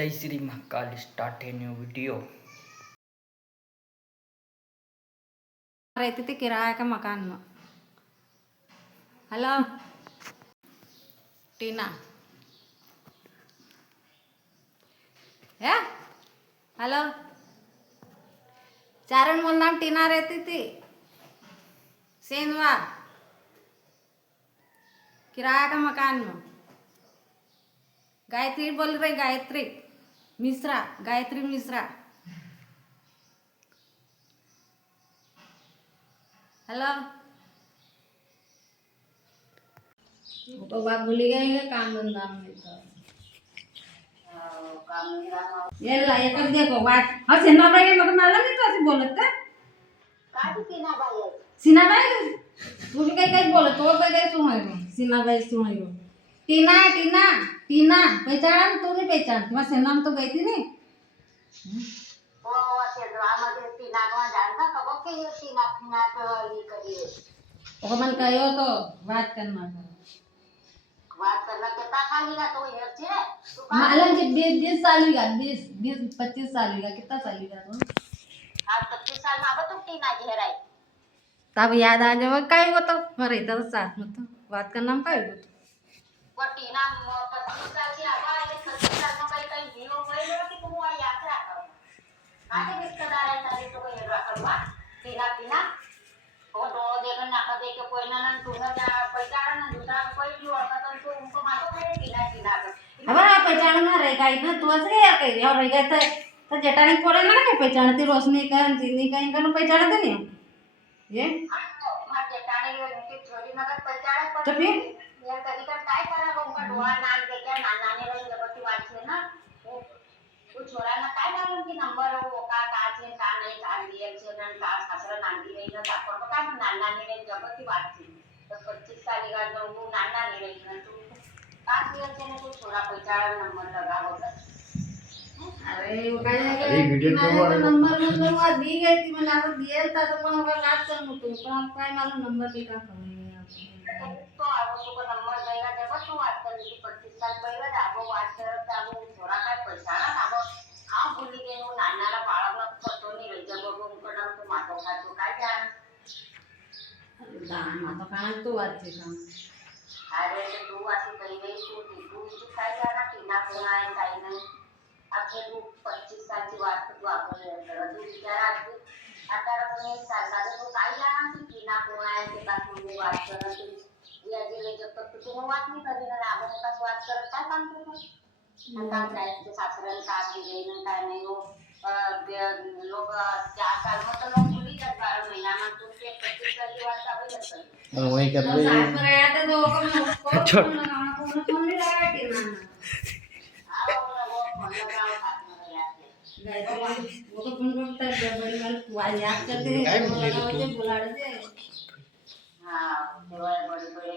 जय Shri Mahakal. Start a new video. रहती थी किराए का मकान में। हेलो टीना है। हेलो चारण मोल नाम टीना रहती थी सेंधवा किराया का मकान में। गायत्री बोल रही, गायत्री मिश्रा, गायत्री मिश्रा। हेलो वो तो बात भूली गई है। काम धंधा में तो ये ला ये कर देखो बात। हाँ सीना भाई मगर मालूम नहीं तो ऐसे बोलते काटी सीना भाई सीना भाई तू भी कहीं बोले तो कहीं सुनाई सीना भाई सुनाई। टीना टीना टीना पहचान तू नहीं पहचान तुम्हारा सेना में तो गई थी नहीं। वो सेंधवा में सीना को जानता कब के ये सीना सीना को ये करिए और मन कहो तो बात करना कितना खाली का तो ये छे मालूम कि 20 साल हुआ 20-25 साल हुआ कितना साल हुआ तो आज 25 साल में अब तुम टीना घेराई तब याद आ जाए कहीं वो तो मरे तो साथ में तो बात करना हम कहीं वो टीना 25 साल की आवा है 25 साल में कहीं कहीं जीव हुए लो कि तुम वहां यात्रा करो आगे रिश्तेदार है सारी तो ये रखवा टीना टीना वो दो देखन ना कदे के कोई ना ना तुम ना पैसा ना दूसरा कोई भी और तो तुमको उनको मातो करे टीना टीना अब आप पहचान ना रह गई ना तू ऐसे यार कह रही और रह गए तो जेठानी पड़े ना कि पहचानती रोशनी का जीनी का इनका नो पहचानते नहीं ये मार जेठानी के उनकी छोरी नगर पहचान पर तो फिर ये कभी कर काय करा उनका डोळा नाम दे के नानाने रे जबरती बात है ना वो छोरा ना काय नाम की नंबर वो का छे का नहीं का लिए छे ना का सासरा नांदी नहीं ना तापर को काय नानाने रे जबरती बात थी तो 25 साल का जो वो नानाने रे ना तू का लिए छे ना तू छोरा पहचान नंबर लगाओ अरे वो काय वीडियो नंबर मतलब वो दी गई थी मैंने आपको दिया था तो मैं होगा बात करूं तो काय मालूम नंबर की का कमी तो आवो तो नंबर देगा जब तू बात कर ली 25 साल पहले आबो बात करत आबो थोड़ा काय पैसा ना आबो हां भूली गई हूं नानाला बाळाला पतो नहीं रही जब उनको नाम तो मातो खातो काय जान दान मातो खाना तो बात है काम अरे तू आसी कही गई तू काय जाना टीना कोण आहे काय नाही आपले तू 25 सालची बात तू आपण तू विचार आता तुम्ही सांगा तो काय जाना टीना कोण आहे ते का तुम्ही बात करत या गेले जब तक तुम्ही बात नहीं करी ना आपण का बात करत काय काम करतो काम जायचं सासऱ्याला काम दिले ना काय नाही हो लोग 4 साल में तो लोग भूली जात 12 महीना में तू ते 25 साल की बात अभी करतो और वही कर रही है। साथ में रहा था तो को लगाना कौन नहीं लगा के ना आओ वो फोन लगाओ साथ में रहते वो तो फोन करता है बड़ी वाली याद करते हैं बुला रहे थे हां बड़े बड़े